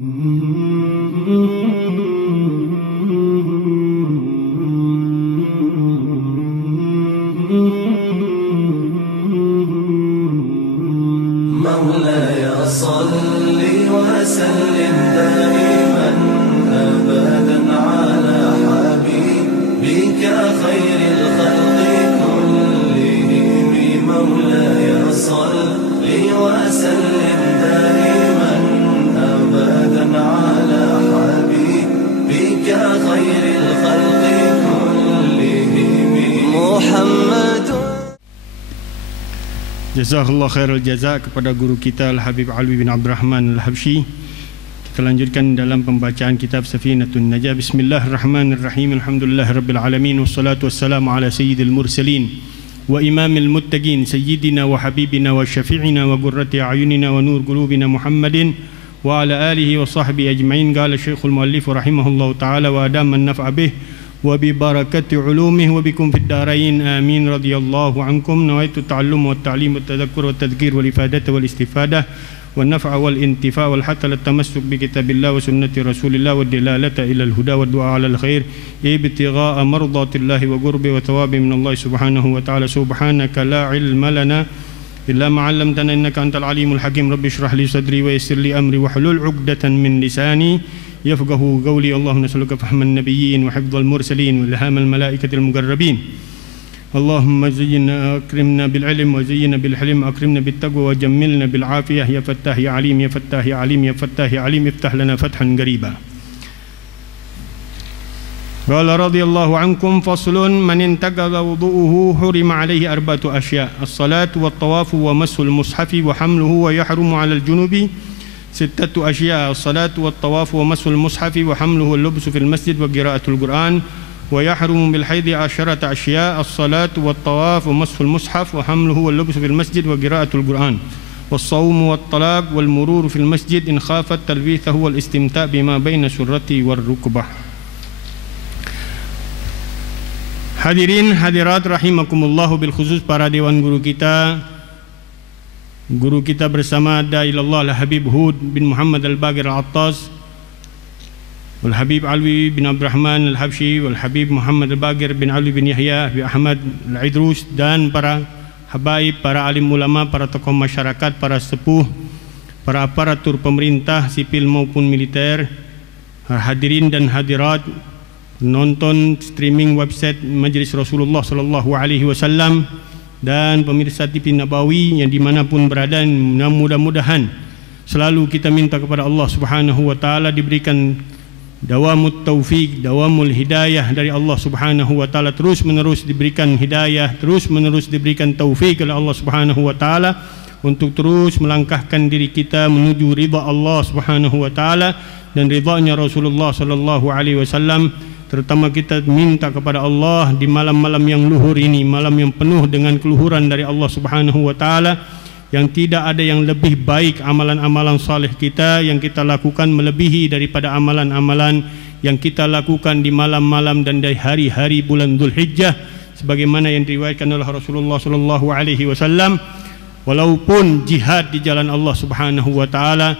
مولاي صل وسلم دائما أبدا على حبيبك خير الخلق كلهم. مولاي صل وسلم دائما أبدا على حبيبك خير الخلق كلهم محمد. Jazakallah khairul jaza kepada guru kita Al-Habib Alwi bin Abdurrahman Al-Habsyi. Kita lanjutkan dalam pembacaan kitab Safinatun Najah. Bismillahirrahmanirrahim. Alhamdulillahirabbil alamin wassalatu wassalamu ala sayyidil mursalin wa imamil muttaqin sayyidina wa habibina wa syafi'ina wa qurrati a'yunina wa nur qulubina Muhammadin wa ala alihi wa sahbihi ajma'in. Qala Syekhul Muallif rahimahullahu taala wa adama an-naf'a bih wa bi barakati ulumihi wa bikum fid darain amin. Radhiyallahu ankum. Nawaitu ta'allum wa ta'lim wa tadhakkur wa tadhkir wal ifadata wal istifadah wa naf'a wal intifa wal hatta tamassuk bi kitabillah wa sunnati rasulillah wa dilalata ila al huda wa du'a ala al khair ibtigha'a mardatillahi wa qurbi wa thawabi min Allah subhanahu wa ta'ala. Subhanaka la ilma lana illa ma 'allamtana innaka antal alimul hakim. Rabbi shrah li sadri wa yassir li amri wa hlul 'uqdatan min lisani يفقه قولي. اللهم نسألك فهم النبيين وحفظ المرسلين والهام الملائكة المقربين. اللهم زينا أكرمنا بالعلم وزينا بالحلم أكرمنا بالتقوى وجملنا بالعافية. يا فتاح يا عليم يا فتاح يا عليم يا فتاح يا عليم افتح لنا فتحا قريبا. قال رضي الله عنكم فصل من انتقض وضوءه حرم عليه 4 أشياء: الصلاة والطواف ومس المصحف وحمله ويحرم على الجنوب 6 أشياء: الصلاة والطواف ومس المصحف وحمله واللبس في المسجد وقراءة القرآن. ويحرم بالحيض 10 أشياء: الصلاة والطواف ومس المصحف وحمله واللبس في المسجد وقراءة القرآن. والصوم والطلاق والمرور في المسجد إن خافت تلبيثه والاستمتاع بما بين السرة والركبة. Hadirin hadirat rahimakumullah, bil khusus para dewan guru kita bersama Dailallah Al-Habib Hud bin Muhammad Al-Baqir Al-Attas, Al-Habib Alwi bin Abdurrahman Al-Habsyi, Al-Habib Muhammad Al-Baqir bin Ali bin Yahya bin Ahmad Al-Idrus, dan para habaib, para alim ulama, para tokoh masyarakat, para sepuh, para aparatur pemerintah sipil maupun militer, hadirin dan hadirat nonton streaming website Majlis Rasulullah sallallahu alaihi wasallam dan pemirsa TV Nabawi yang dimanapun berada. Mudah-mudahan selalu kita minta kepada Allah Subhanahu wa taala diberikan dawamut taufik, dawamul hidayah dari Allah Subhanahu wa taala, terus menerus diberikan hidayah, terus menerus diberikan taufik oleh Allah Subhanahu wa taala untuk terus melangkahkan diri kita menuju ridha Allah Subhanahu wa taala dan ridhanya Rasulullah sallallahu alaihi wasallam. Terutama kita minta kepada Allah di malam-malam yang luhur ini, malam yang penuh dengan keluhuran dari Allah Subhanahu wa taala, yang tidak ada yang lebih baik amalan-amalan saleh kita yang kita lakukan melebihi daripada amalan-amalan yang kita lakukan di malam-malam dan di hari-hari bulan Dzulhijjah, sebagaimana yang diriwayatkan oleh Rasulullah sallallahu alaihi wasallam. Walaupun jihad di jalan Allah Subhanahu wa taala,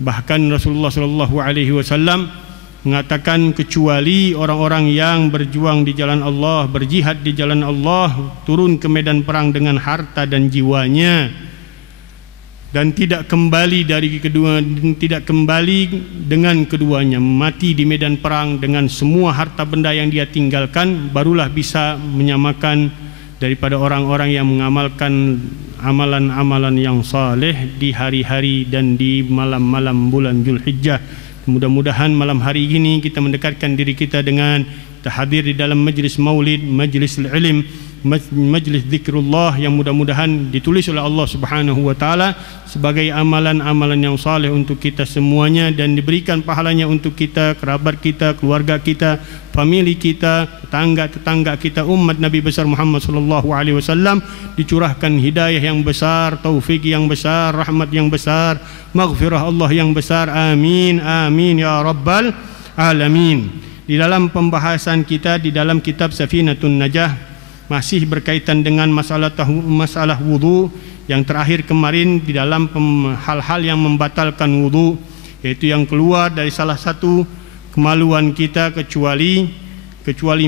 bahkan Rasulullah sallallahu alaihi wasallam mengatakan kecuali orang-orang yang berjuang di jalan Allah, berjihad di jalan Allah, turun ke medan perang dengan harta dan jiwanya dan tidak kembali dengan keduanya, mati di medan perang dengan semua harta benda yang dia tinggalkan, barulah bisa menyamakan daripada orang-orang yang mengamalkan amalan-amalan yang saleh di hari-hari dan di malam-malam bulan Dzulhijjah. Mudah-mudahan malam hari ini kita mendekatkan diri kita dengan hadir di dalam majlis maulid, majlis ilm, majlis zikrullah yang mudah-mudahan ditulis oleh Allah Subhanahu wa taala sebagai amalan-amalan yang saleh untuk kita semuanya, dan diberikan pahalanya untuk kita, kerabat kita, keluarga kita, famili kita, tetangga-tetangga kita, umat Nabi besar Muhammad sallallahu alaihi wasallam, dicurahkan hidayah yang besar, taufik yang besar, rahmat yang besar, maghfirah Allah yang besar. Amin amin ya rabbal alamin. Di dalam pembahasan kita di dalam kitab Safinatun Najah, masih berkaitan dengan masalah wudu yang terakhir kemarin di dalam hal-hal yang membatalkan wudu. yaitu yang keluar dari salah satu kemaluan kita kecuali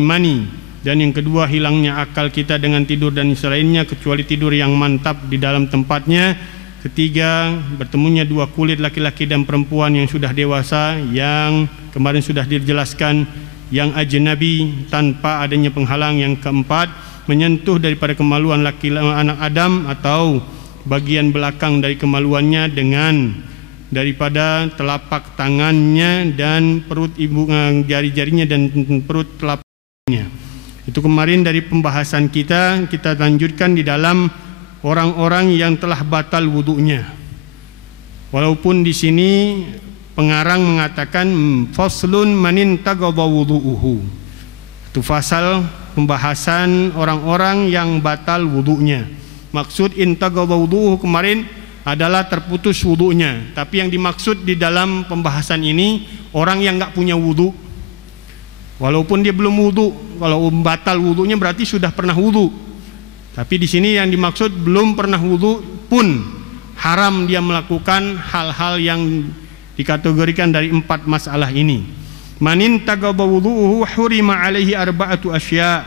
mani, dan yang kedua hilangnya akal kita dengan tidur dan selainnya kecuali tidur yang mantap di dalam tempatnya. Ketiga, bertemunya dua kulit laki-laki dan perempuan yang sudah dewasa, yang kemarin sudah dijelaskan, yang ajnabi tanpa adanya penghalang. Yang keempat, menyentuh daripada kemaluan anak Adam atau bagian belakang dari kemaluannya dengan daripada telapak tangannya dan perut ibu, jari-jarinya dan perut telapaknya. Itu kemarin dari pembahasan kita lanjutkan di dalam orang-orang yang telah batal wudunya. Walaupun di sini pengarang mengatakan faslun manin tagada wudu'uhu. Itu fasal pembahasan orang-orang yang batal wudunya. Maksud intagada wudu'uhu kemarin adalah terputus wudunya, tapi yang dimaksud di dalam pembahasan ini orang yang enggak punya wudu. Walaupun dia belum wudu, kalau batal wudunya berarti sudah pernah wudu. Tapi di sini yang dimaksud belum pernah wudu pun haram dia melakukan hal-hal yang dikategorikan dari 4 masalah ini. Manin tagaba wudu'uhu hurima alaihi arba'atu asya.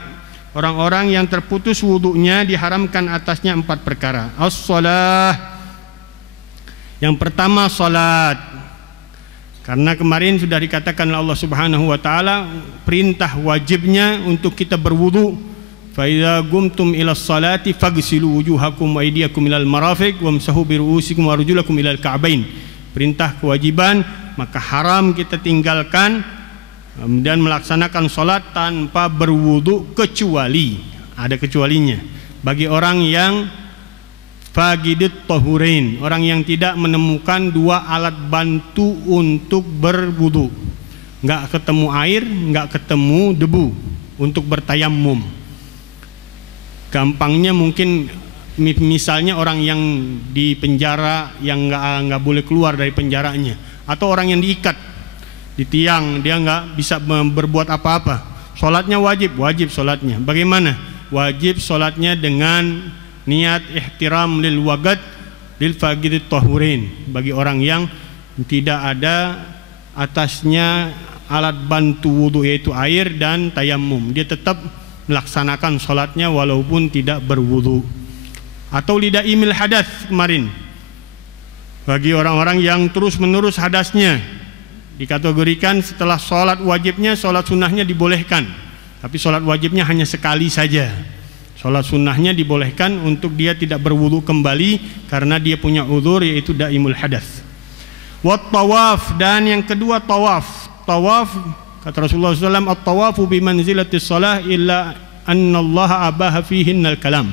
Orang-orang yang terputus wudunya diharamkan atasnya 4 perkara. As-shalah. Yang pertama salat. Karena kemarin sudah dikatakan oleh Allah Subhanahu wa taala perintah wajibnya untuk kita berwudu. Fa idza qumtum ila sholati faghsilu wujuhakum wa aydiyakum ilal marafiq wamsahu bi ru'usikum wa arjulakum ilal ka'bain. Perintah kewajiban, maka haram kita tinggalkan dan melaksanakan salat tanpa berwudu kecuali ada kecualinya bagi orang yang faqidut tahurain, orang yang tidak menemukan 2 alat bantu untuk berwudu. Enggak ketemu air, enggak ketemu debu untuk bertayamum. Gampangnya mungkin misalnya orang yang di penjara yang nggak boleh keluar dari penjaranya, atau orang yang diikat di tiang, dia nggak bisa berbuat apa-apa. Sholatnya wajib sholatnya. Bagaimana? Wajib sholatnya dengan niat ihtiram lil waqt lil faqid tahurin, bagi orang yang tidak ada atasnya alat bantu wudu yaitu air dan tayamum, dia tetap melaksanakan sholatnya walaupun tidak berwudu. Atau lidaimil hadas kemarin, bagi orang-orang yang terus menerus hadasnya, dikategorikan setelah sholat wajibnya, sholat sunnahnya dibolehkan, tapi sholat wajibnya hanya sekali saja. Sholat sunnahnya dibolehkan untuk dia tidak berwudu kembali karena dia punya udzur yaitu daimul hadas. Wat tawaf, dan yang kedua tawaf. Tawaf, kata Rasulullah SAW, at-tawafu bi manzilatis shalah illa anna Allah abaha fihinnal kalam.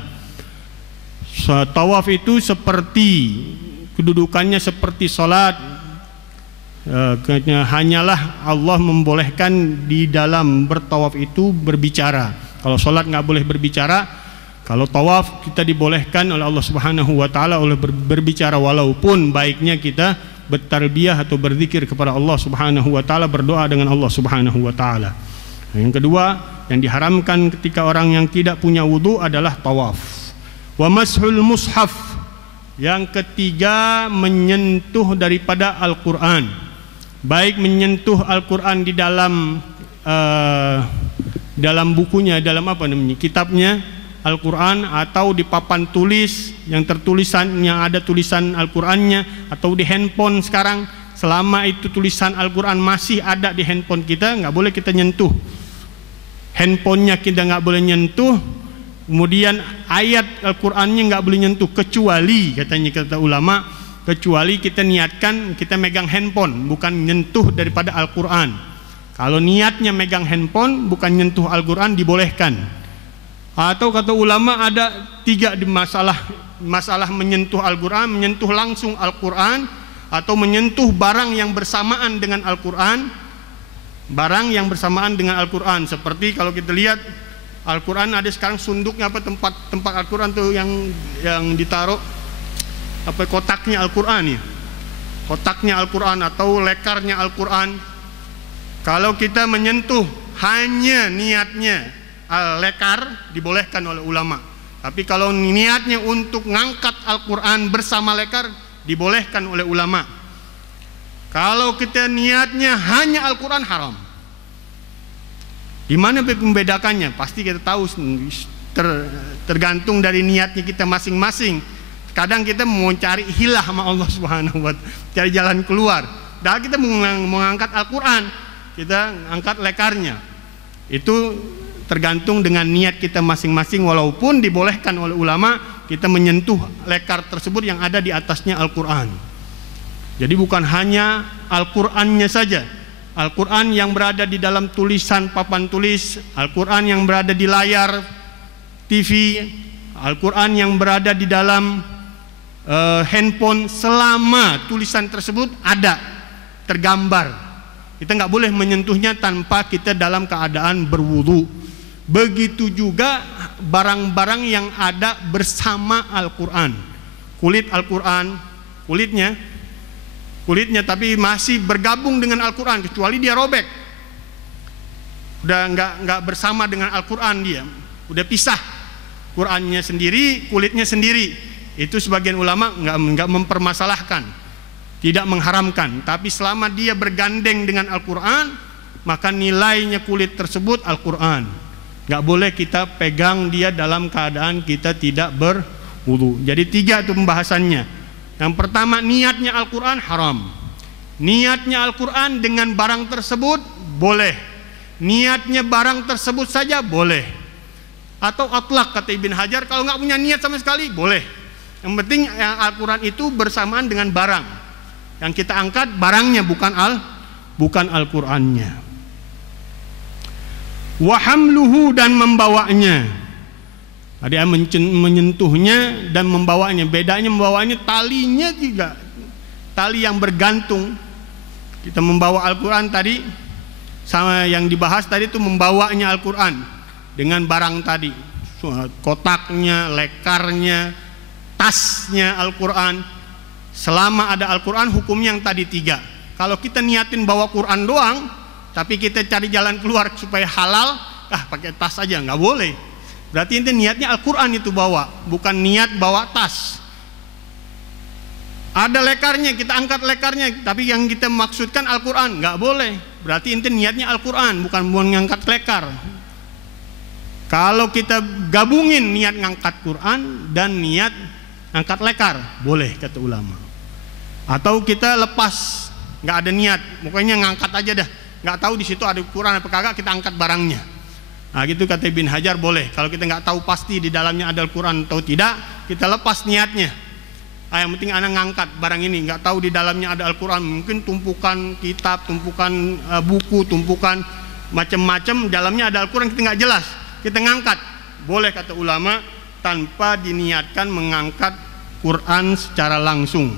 Tawaf itu seperti kedudukannya seperti salat, hanyalah Allah membolehkan di dalam bertawaf itu berbicara. Kalau salat nggak boleh berbicara, kalau tawaf kita dibolehkan oleh Allah Subhanahu wa taala oleh berbicara, walaupun baiknya kita bertarbiyah atau berzikir kepada Allah Subhanahu wa taala, berdoa dengan Allah Subhanahu wa taala. Yang kedua yang diharamkan ketika orang yang tidak punya wudu adalah tawaf. Wa mashul mushaf. Yang ketiga menyentuh daripada Al-Qur'an. Baik menyentuh Al-Qur'an di dalam bukunya, dalam apa namanya? Kitabnya Al-Quran, atau di papan tulis yang yang ada tulisan Al-Qurannya, atau di handphone sekarang. Selama itu tulisan Al-Quran masih ada di handphone kita, nggak boleh kita nyentuh. Handphonenya kita nggak boleh nyentuh, kemudian ayat Al-Qurannya nggak boleh nyentuh, kecuali katanya kata ulama, kecuali kita niatkan kita megang handphone, bukan nyentuh daripada Al-Quran. Kalau niatnya megang handphone bukan nyentuh Al-Quran, dibolehkan. Atau kata ulama ada 3 di masalah menyentuh Al-Quran: menyentuh langsung Al-Quran, atau menyentuh barang yang bersamaan dengan Al-Quran. Barang yang bersamaan dengan Al-Quran, seperti kalau kita lihat Al-Quran ada sekarang sunduknya, apa, tempat Al-Quran tuh yang ditaruh apa, kotaknya Al-Quran ya, kotaknya Al-Quran atau lekarnya Al-Quran. Kalau kita menyentuh hanya niatnya lekar, dibolehkan oleh ulama. Tapi kalau niatnya untuk ngangkat Al-Quran bersama lekar, dibolehkan oleh ulama. Kalau kita niatnya hanya Al-Quran, haram. Di mana membedakannya? Pasti kita tahu, tergantung dari niatnya kita masing-masing. Kadang kita mau cari hilah sama Allah Subhanahu wa Ta'ala, cari jalan keluar. Dan kita mengangkat Al-Quran, kita angkat lekarnya. Itu tergantung dengan niat kita masing-masing. Walaupun dibolehkan oleh ulama kita menyentuh lekar tersebut yang ada di atasnya Al-Quran. Jadi bukan hanya Al-Qurannya saja, Al-Quran yang berada di dalam tulisan papan tulis, Al-Quran yang berada di layar TV, Al-Quran yang berada di dalam handphone, selama tulisan tersebut ada tergambar, kita nggak boleh menyentuhnya tanpa kita dalam keadaan berwudu. Begitu juga barang-barang yang ada bersama Al-Quran, kulit Al-Quran, kulitnya tapi masih bergabung dengan Al-Quran, kecuali dia robek, udah nggak bersama dengan Al-Quran, dia udah pisah, Qurannya sendiri, kulitnya sendiri. Itu sebagian ulama nggak mempermasalahkan, tidak mengharamkan. Tapi selama dia bergandeng dengan Al-Quran, maka nilainya kulit tersebut Al-Quran. Nggak boleh kita pegang dia dalam keadaan kita tidak berwudu. Jadi 3 itu pembahasannya. Yang pertama, niatnya Al-Quran haram. Niatnya Al-Quran dengan barang tersebut boleh. Niatnya barang tersebut saja boleh. Atau atlak, kata Ibn Hajar, kalau nggak punya niat sama sekali boleh. Yang penting Al-Quran itu bersamaan dengan barang. Yang kita angkat barangnya, bukan Al-Qurannya. Wa hamluhu, dan membawanya. Ada yang menyentuhnya dan membawanya. Bedanya membawanya, talinya juga tali yang bergantung. Kita membawa Al-Quran tadi, sama yang dibahas tadi itu membawanya Al-Quran dengan barang tadi, kotaknya, lekarnya, tasnya Al-Quran. Selama ada Al-Quran, hukumnya yang tadi 3. Kalau kita niatin bawa Quran doang, tapi kita cari jalan keluar supaya halal, pakai tas aja, nggak boleh. Berarti itu niatnya Al-Quran itu bawa, bukan niat bawa tas. Ada lekarnya, kita angkat lekarnya, tapi yang kita maksudkan Al-Quran, nggak boleh. Berarti itu niatnya Al-Quran, bukan mengangkat lekar. Kalau kita gabungin niat ngangkat Quran dan niat angkat lekar, boleh, kata ulama. Atau kita lepas, nggak ada niat, pokoknya ngangkat aja dah, nggak tahu di situ ada Quran apa kagak, kita angkat barangnya. Nah gitu kata Ibn Hajar, boleh. Kalau kita nggak tahu pasti di dalamnya ada Al-Quran atau tidak, kita lepas niatnya. Yang penting anak ngangkat barang ini, nggak tahu di dalamnya ada Al-Quran, mungkin tumpukan kitab, tumpukan buku, tumpukan macam-macam, dalamnya ada Al-Quran, kita nggak jelas, kita ngangkat, boleh kata ulama, tanpa diniatkan mengangkat Quran secara langsung.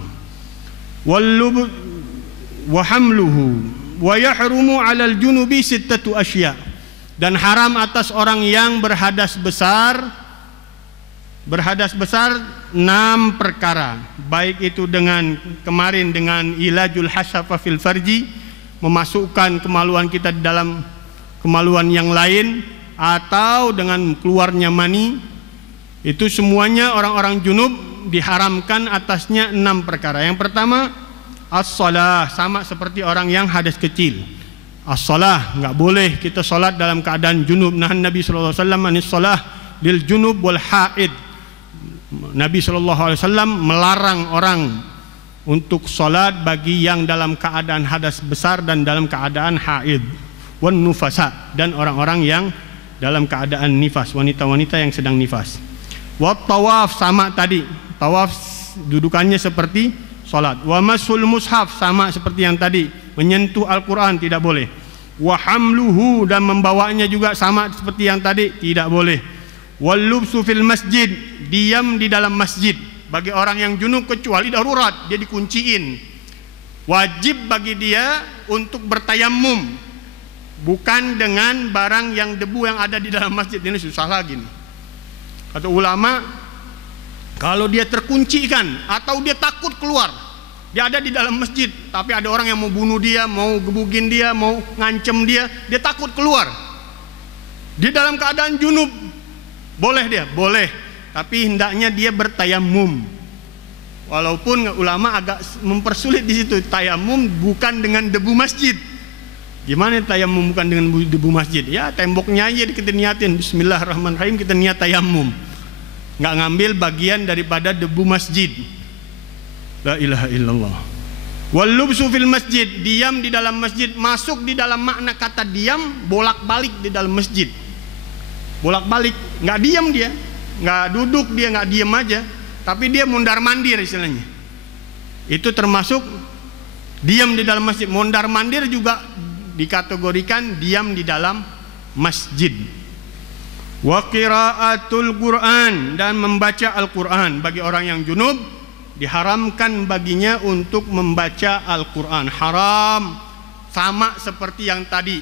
Wa hamluhu wa yahrumu 'alal junubi 6 asya', dan haram atas orang yang berhadas besar 6 perkara, baik itu dengan kemarin dengan ilajul hasyafa fil farji, memasukkan kemaluan kita di dalam kemaluan yang lain, atau dengan keluarnya mani. Itu semuanya orang-orang junub diharamkan atasnya 6 perkara. Yang pertama, as-shalah, sama seperti orang yang hadas kecil. As-shalah, nggak boleh kita sholat dalam keadaan junub. Nah, Nabi sallallahu alaihi wasallam anis shalah lil junub wal haid. Nabi sallallahu alaihi wasallam melarang orang untuk sholat bagi yang dalam keadaan hadas besar dan dalam keadaan haid, wan nufasa, dan orang-orang yang dalam keadaan nifas, wanita-wanita yang sedang nifas. Wa tawaf, sama tadi, tawaf dudukannya seperti sholat. Wa masul mushaf, sama seperti yang tadi, menyentuh Al-Quran tidak boleh. Wa hamluhu, dan membawanya juga sama seperti yang tadi, tidak boleh. Wal lubsu fil masjid, diam di dalam masjid bagi orang yang junub, kecuali darurat, dia dikunciin. Wajib bagi dia untuk bertayamum, bukan dengan barang yang debu yang ada di dalam masjid. Ini susah lagi nih. Kata ulama, kalau dia terkuncikan atau dia takut keluar, dia ada di dalam masjid, tapi ada orang yang mau bunuh dia, mau gebugin dia, mau ngancem dia, dia takut keluar. Di dalam keadaan junub, boleh dia? Boleh, tapi hendaknya dia bertayamum. Walaupun ulama agak mempersulit di situ, tayamum bukan dengan debu masjid. Gimana tayamum bukan dengan debu masjid? Ya temboknya aja kita niatin bismillahirrahmanirrahim, kita niat tayamum. Nggak ngambil bagian daripada debu masjid. La ilaha illallah. Wal lubsu fil masjid, diam di dalam masjid, masuk di dalam makna kata diam, bolak-balik di dalam masjid. Bolak-balik, nggak diam dia, nggak duduk dia, nggak diam aja, tapi dia mondar-mandir istilahnya. Itu termasuk diam di dalam masjid. Mondar-mandir juga dikategorikan diam di dalam masjid. Wa qiraatul Quran, dan membaca Al-Quran. Bagi orang yang junub diharamkan baginya untuk membaca Al-Quran. Haram, sama seperti yang tadi.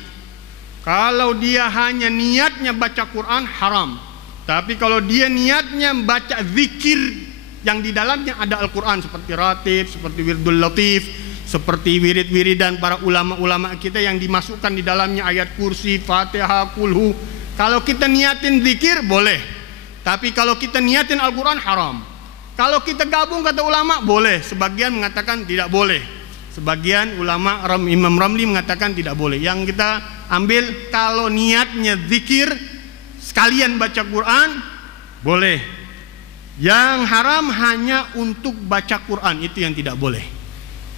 Kalau dia hanya niatnya baca Quran, haram. Tapi kalau dia niatnya baca zikir yang di dalamnya ada Al-Quran, seperti ratib, seperti wirdul latif, seperti wirid-wiridan para ulama-ulama kita yang dimasukkan di dalamnya ayat kursi, Fatihah, kulhu. Kalau kita niatin zikir boleh, tapi kalau kita niatin Al-Quran haram. Kalau kita gabung kata ulama boleh, sebagian mengatakan tidak boleh. Sebagian ulama, Imam Ramli mengatakan tidak boleh. Yang kita ambil kalau niatnya zikir sekalian baca Quran boleh. Yang haram hanya untuk baca Quran, itu yang tidak boleh.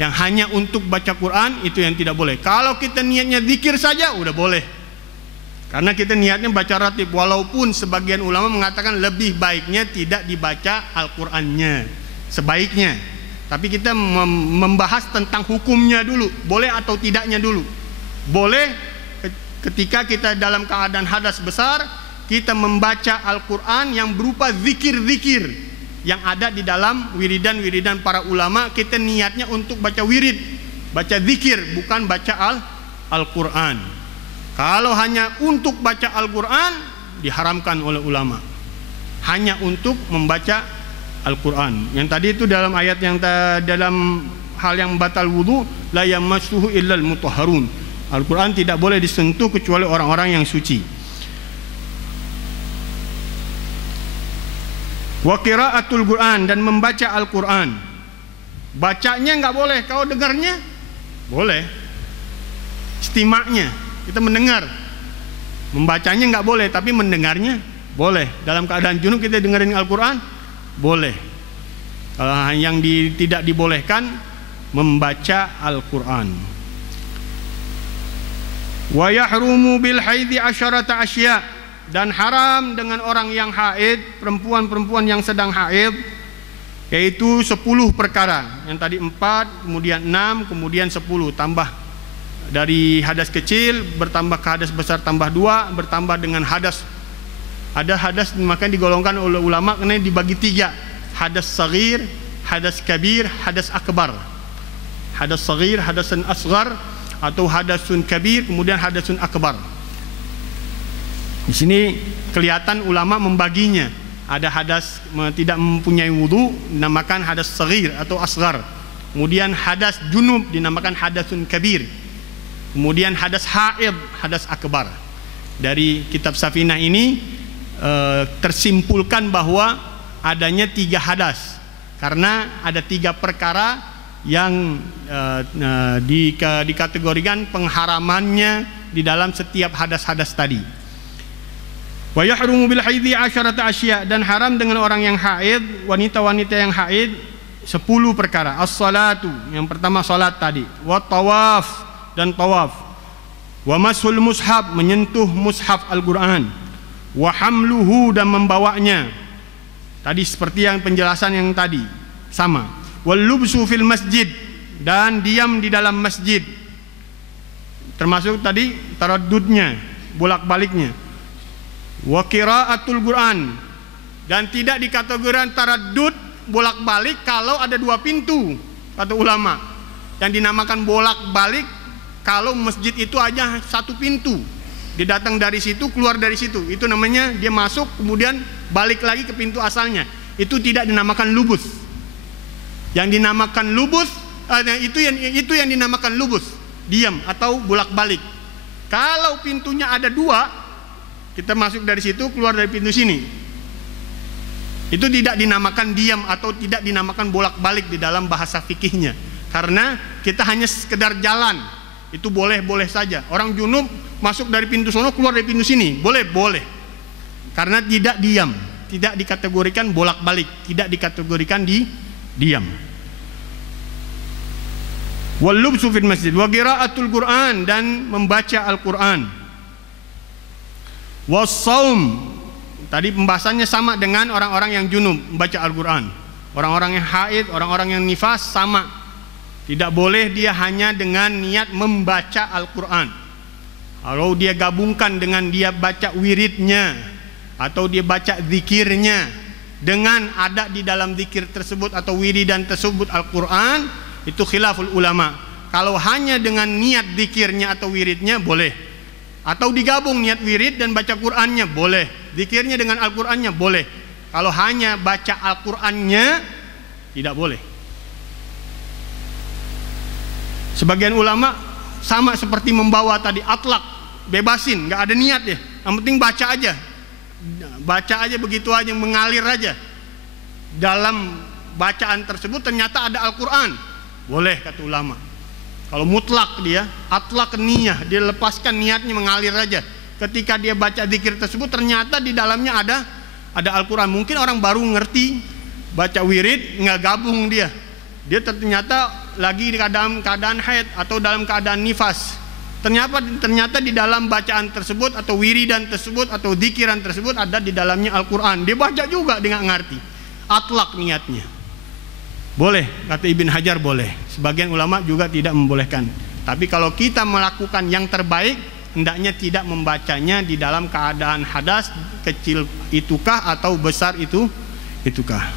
Yang hanya untuk baca Quran itu yang tidak boleh. Kalau kita niatnya zikir saja udah boleh. Karena kita niatnya baca ratib, walaupun sebagian ulama mengatakan lebih baiknya tidak dibaca Al-Qur'annya. Sebaiknya. Tapi kita membahas tentang hukumnya dulu, boleh atau tidaknya dulu. Boleh ketika kita dalam keadaan hadas besar, kita membaca Al-Qur'an yang berupa zikir-zikir yang ada di dalam wiridan-wiridan para ulama. Kita niatnya untuk baca wirid, baca zikir, bukan baca Al-Quran. Kalau hanya untuk baca Al-Quran, diharamkan oleh ulama. Hanya untuk membaca Al-Quran. Yang tadi itu dalam ayat yang dalam hal yang batal wudu, la yamassuhu illal mutahharun. Al-Quran tidak boleh disentuh kecuali orang-orang yang suci. Wa qiraatul Quran, dan membaca Al-Quran. Bacanya nggak boleh, kalau dengarnya boleh. Istimaknya, kita mendengar. Membacanya nggak boleh, tapi mendengarnya boleh. Dalam keadaan junub kita dengerin Al-Quran boleh. Kalau yang tidak dibolehkan membaca Al-Quran. Wa yahrumu bil haidhi asyarata asya', dan haram dengan orang yang haid, perempuan-perempuan yang sedang haid, yaitu 10 perkara. Yang tadi 4, kemudian 6, kemudian 10, tambah dari hadas kecil bertambah ke hadas besar tambah 2, bertambah dengan hadas. Ada hadas makanya digolongkan oleh ulama karena dibagi 3, hadas saghir, hadas kabir, hadas akbar. Hadas saghir, hadasun asghar, atau hadasun kabir, kemudian hadasun akbar. Di sini kelihatan ulama membaginya. Ada hadas tidak mempunyai wudu dinamakan hadas saghir atau asghar. Kemudian hadas junub dinamakan hadasun kabir. Kemudian hadas haid, hadas akbar. Dari kitab Safinah ini tersimpulkan bahwa adanya 3 hadas. Karena ada 3 perkara yang dikategorikan pengharamannya di dalam setiap hadas-hadas tadi. Wa yahrumu bil haidhi asyarata asya', dan haram dengan orang yang haid, wanita-wanita yang haid 10 perkara. As-salatu, yang pertama salat tadi. Wa tawaf, dan tawaf. Wa mashul mushaf, menyentuh mushaf Al-Quran. Wa hamluhu, dan membawanya. Tadi seperti yang penjelasan yang tadi sama. Wal lubsu fil masjid, dan diam di dalam masjid. Termasuk tadi taraddudnya, bolak-baliknya. Wa qiraatul Quran, dan tidak dikategorikan taraddud bolak-balik kalau ada 2 pintu kata ulama. Yang dinamakan bolak-balik kalau masjid itu aja 1 pintu. Dia datang dari situ, keluar dari situ. Itu namanya dia masuk kemudian balik lagi ke pintu asalnya. Itu tidak dinamakan lubus. Yang dinamakan lubus itu yang dinamakan lubus, diam atau bolak-balik. Kalau pintunya ada 2, kita masuk dari situ, keluar dari pintu sini. Itu tidak dinamakan diam atau tidak dinamakan bolak-balik di dalam bahasa fikihnya. Karena kita hanya sekedar jalan, itu boleh-boleh saja. Orang junub masuk dari pintu sono, keluar dari pintu sini, boleh. Karena tidak diam, tidak dikategorikan bolak-balik, tidak dikategorikan diam. Wal lubsu fil masjid wa qiraatul Qur'an, dan membaca Al-Qur'an. Was saum, tadi pembahasannya sama dengan orang-orang yang junub membaca Al-Qur'an. Orang-orang yang haid, orang-orang yang nifas sama. Tidak boleh dia hanya dengan niat membaca Al-Qur'an. Kalau dia gabungkan dengan dia baca wiridnya atau dia baca zikirnya, dengan ada di dalam zikir tersebut atau wiridan tersebut Al-Qur'an, itu khilaful ulama. Kalau hanya dengan niat zikirnya atau wiridnya boleh. Atau digabung niat wirid dan baca Qur'annya boleh. Zikirnya dengan Al-Qur'annya boleh. Kalau hanya baca Al-Qur'annya tidak boleh. Sebagian ulama sama seperti membawa tadi, atlak, bebasin, nggak ada niat ya. Yang penting baca aja. Baca aja begitu aja, mengalir aja. Dalam bacaan tersebut ternyata ada Al-Qur'an. Boleh kata ulama. Kalau mutlak dia, atlak niyah, dia lepaskan niatnya mengalir aja. Ketika dia baca zikir tersebut ternyata di dalamnya ada Al-Qur'an. Mungkin orang baru ngerti baca wirid, nggak gabung dia. Dia ternyata lagi di keadaan haid atau dalam keadaan nifas. Ternyata di dalam bacaan tersebut atau wiridan tersebut atau zikiran tersebut ada di dalamnya Al-Qur'an. Dia baca juga dengan ngerti. Atlak niatnya. Boleh, kata Ibn Hajar boleh. Sebagian ulama juga tidak membolehkan. Tapi kalau kita melakukan yang terbaik, hendaknya tidak membacanya di dalam keadaan hadas, kecil itukah atau besar itukah.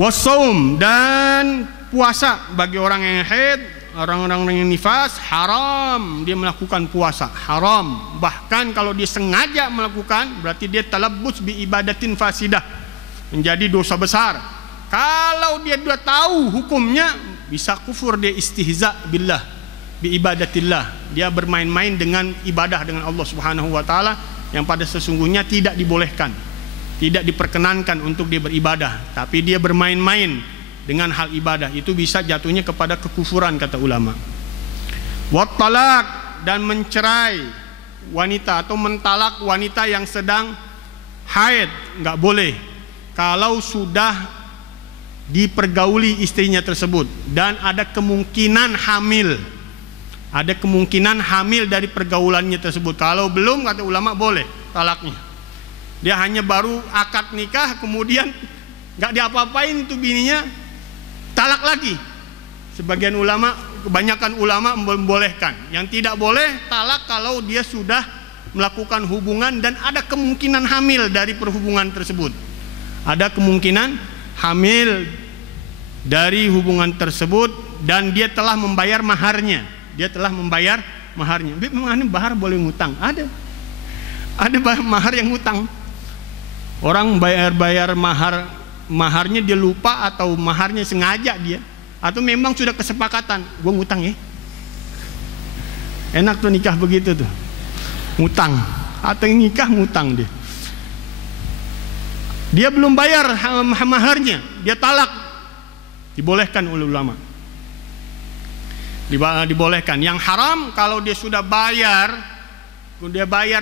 Wassaum, dan puasa bagi orang yang haid, orang-orang yang nifas, haram dia melakukan puasa, haram. Bahkan kalau dia sengaja melakukan, berarti dia talabbus bi ibadatin fasidah, menjadi dosa besar. Kalau dia sudah tahu hukumnya, bisa kufur, dia istihza billah, bi ibadatillah. Dia bermain-main dengan ibadah dengan Allah Subhanahu wa taala yang pada sesungguhnya tidak dibolehkan, tidak diperkenankan untuk dia beribadah, tapi dia bermain-main dengan hal ibadah. Itu bisa jatuhnya kepada kekufuran kata ulama. Wat talaq, dan mencerai wanita atau mentalak wanita yang sedang haid, enggak boleh. Kalau sudah dipergauli istrinya tersebut dan ada kemungkinan hamil, dari pergaulannya tersebut. Kalau belum, kata ulama, boleh talaknya. Dia hanya baru akad nikah, kemudian nggak diapa-apain itu bininya, talak lagi. Sebagian ulama, kebanyakan ulama membolehkan. Yang tidak boleh talak kalau dia sudah melakukan hubungan dan ada kemungkinan hamil dari perhubungan tersebut. Ada kemungkinan hamil dari hubungan tersebut dan dia telah membayar maharnya. Memang mahar boleh ngutang? Ada mahar yang ngutang. Orang bayar maharnya dia lupa, atau maharnya sengaja dia, atau memang sudah kesepakatan, gue ngutang ya. Enak tuh nikah begitu tuh, ngutang, atau nikah ngutang dia. Dia belum bayar maharnya, dia talak, dibolehkan oleh ulama. Dibolehkan. Yang haram kalau dia sudah bayar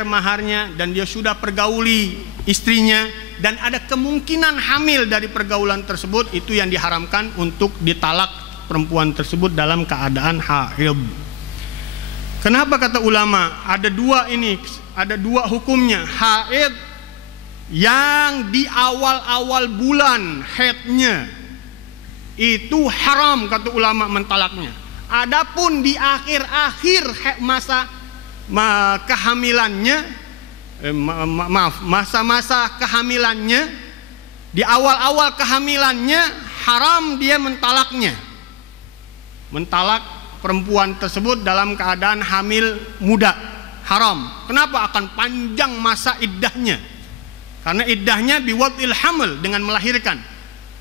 maharnya dan dia sudah pergauli istrinya dan ada kemungkinan hamil dari pergaulan tersebut, itu yang diharamkan untuk ditalak perempuan tersebut dalam keadaan haid. Kenapa kata ulama? Ada dua hukumnya. Haid yang di awal-awal bulan haidnya itu haram kata ulama mentalaknya. Adapun di akhir-akhir masa kehamilannya, masa-masa kehamilannya, di awal-awal kehamilannya haram dia mentalaknya. Mentalak perempuan tersebut dalam keadaan hamil muda haram. Kenapa? Akan panjang masa iddahnya. Karena iddahnya biwad'il hamil, dengan melahirkan.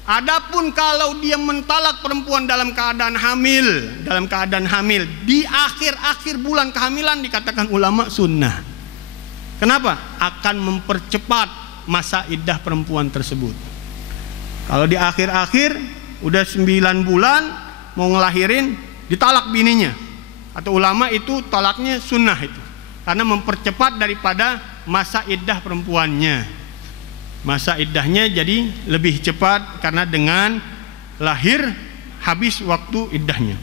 Adapun kalau dia mentalak perempuan dalam keadaan hamil di akhir-akhir bulan kehamilan, dikatakan ulama sunnah. Kenapa? Akan mempercepat masa iddah perempuan tersebut. Kalau di akhir-akhir udah 9 bulan mau ngelahirin, ditalak bininya, atau ulama itu talaknya sunnah itu, karena mempercepat daripada masa iddah perempuannya. Masa iddahnya jadi lebih cepat karena dengan lahir habis waktu iddahnya.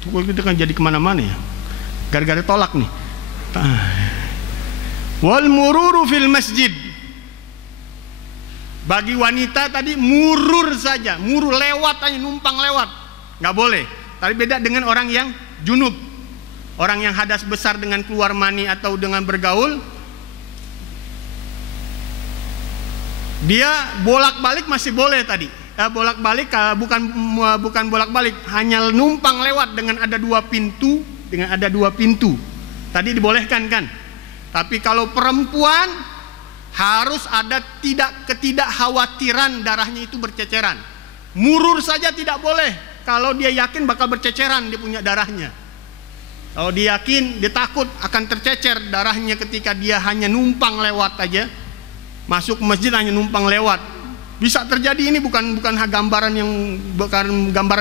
Itu kan jadi kemana-mana ya, gara-gara tolak nih. Wal mururu fil masjid. Bagi wanita tadi murur saja, murur lewat aja, numpang lewat, nggak boleh. Tapi beda dengan orang yang junub, orang yang hadas besar dengan keluar mani atau dengan bergaul, dia bolak-balik masih boleh tadi. Bolak-balik bukan bolak-balik, hanya numpang lewat dengan ada 2 pintu, tadi dibolehkan kan. Tapi kalau perempuan harus ada ketidakkhawatiran darahnya itu berceceran. Murur saja tidak boleh kalau dia yakin bakal berceceran dia punya darahnya. Kalau dia yakin, dia takut akan tercecer darahnya ketika dia hanya numpang lewat aja, masuk ke masjid hanya numpang lewat. Bisa terjadi, ini bukan gambaran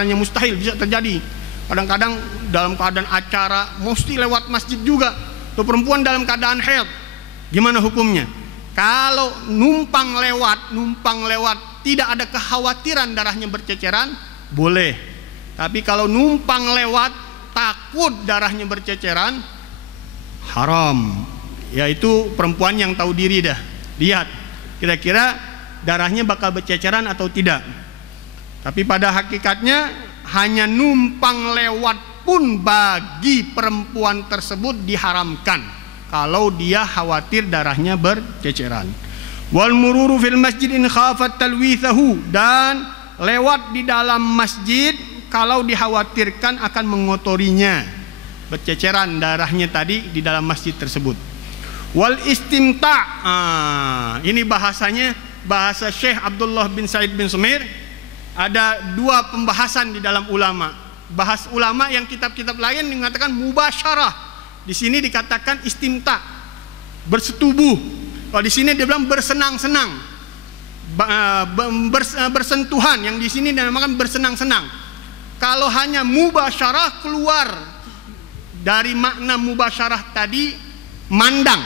yang mustahil, bisa terjadi. Kadang-kadang dalam keadaan acara mesti lewat masjid juga. Tuh perempuan dalam keadaan haid, gimana hukumnya? Kalau numpang lewat tidak ada kekhawatiran darahnya berceceran, boleh. Tapi kalau numpang lewat takut darahnya berceceran, haram. Yaitu perempuan yang tahu diri dah. Lihat kira-kira darahnya bakal berceceran atau tidak. Tapi pada hakikatnya hanya numpang lewat pun bagi perempuan tersebut diharamkan kalau dia khawatir darahnya berceceran. Wal mururu fil masjid in khafat talwithahu, dan lewat di dalam masjid kalau dikhawatirkan akan mengotorinya, berceceran darahnya tadi di dalam masjid tersebut. Wal istimta', ini bahasanya bahasa Syekh Abdullah bin Sa'id bin Sumair. Ada 2 pembahasan di dalam ulama. Bahas ulama yang kitab-kitab lain mengatakan mubasyarah. Di sini dikatakan istimta, bersetubuh. Kalau di sini dia bilang bersenang-senang, bersentuhan. Yang di sini dinamakan bersenang-senang. Kalau hanya mubasyarah, keluar dari makna mubasyarah tadi, memandang.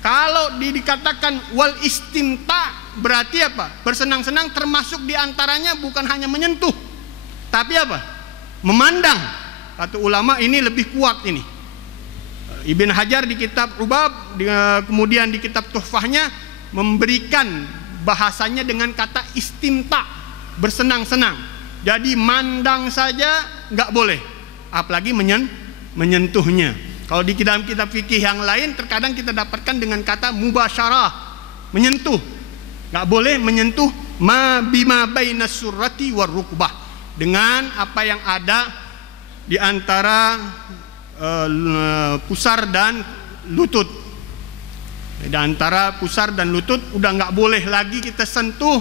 Kalau dikatakan wal istimta, berarti apa? Bersenang-senang, termasuk diantaranya bukan hanya menyentuh, tapi apa? Memandang. Kata ulama ini lebih kuat ini. Ibn Hajar di kitab Ubab, kemudian di kitab Tuhfahnya memberikan bahasanya dengan kata istimta, bersenang-senang. Jadi mandang saja nggak boleh, apalagi menyentuhnya. Kalau di dalam kitab fikih yang lain terkadang kita dapatkan dengan kata mubasyarah, menyentuh. Nggak boleh menyentuh ma bima bainas surrati war rukbah, dengan apa yang ada di antara pusar dan lutut. Di antara pusar dan lutut udah nggak boleh lagi kita sentuh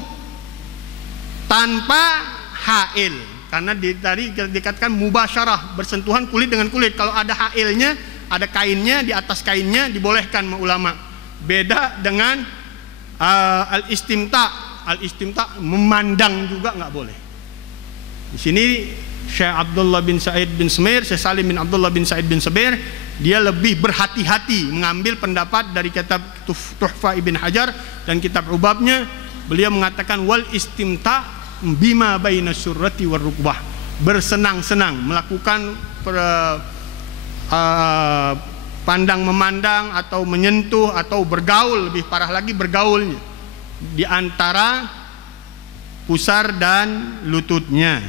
tanpa hail, karena tadi dikatakan mubasyarah, bersentuhan kulit dengan kulit. Kalau ada hailnya, ada kainnya, di atas kainnya dibolehkan ulama. Beda dengan al-istimta. Al-istimta memandang juga nggak boleh. Di sini Syekh Abdullah bin Sa'id bin Sumair, Syekh Salim bin Abdullah bin Sa'id bin Sumair, dia lebih berhati-hati mengambil pendapat dari kitab Tuhfah Ibn Hajar dan kitab Ubabnya. Beliau mengatakan wal istimta bima baina surrati war rukbah, bersenang-senang, melakukan pandang memandang atau menyentuh atau bergaul, lebih parah lagi bergaulnya di antara pusar dan lututnya.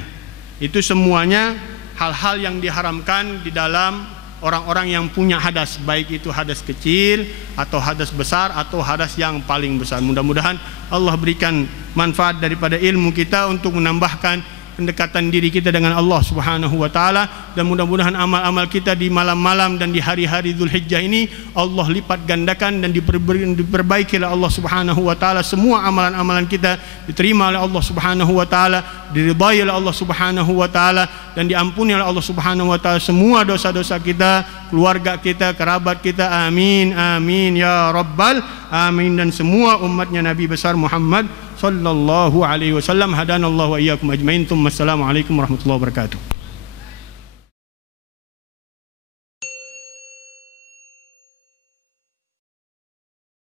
Itu semuanya hal-hal yang diharamkan di dalam orang-orang yang punya hadas, baik itu hadas kecil atau hadas besar atau hadas yang paling besar. Mudah-mudahan Allah berikan manfaat daripada ilmu kita untuk menambahkan pendekatan diri kita dengan Allah Subhanahu wa taala, dan mudah-mudahan amal-amal kita di malam-malam dan di hari-hari Dzulhijjah ini Allah lipat gandakan dan diperbaiki oleh Allah Subhanahu wa taala. Semua amalan-amalan kita diterima oleh Allah Subhanahu wa taala, diridhai oleh Allah Subhanahu wa taala, dan diampuni oleh Allah Subhanahu wa taala semua dosa-dosa kita keluarga kita, kerabat kita. Amin, amin ya rabbal amin. Dan semua umatnya Nabi besar Muhammad sallallahu alaihi wasallam. Hadanallahu wa iyyakum ajmain. Assalamualaikum warahmatullahi wabarakatuh.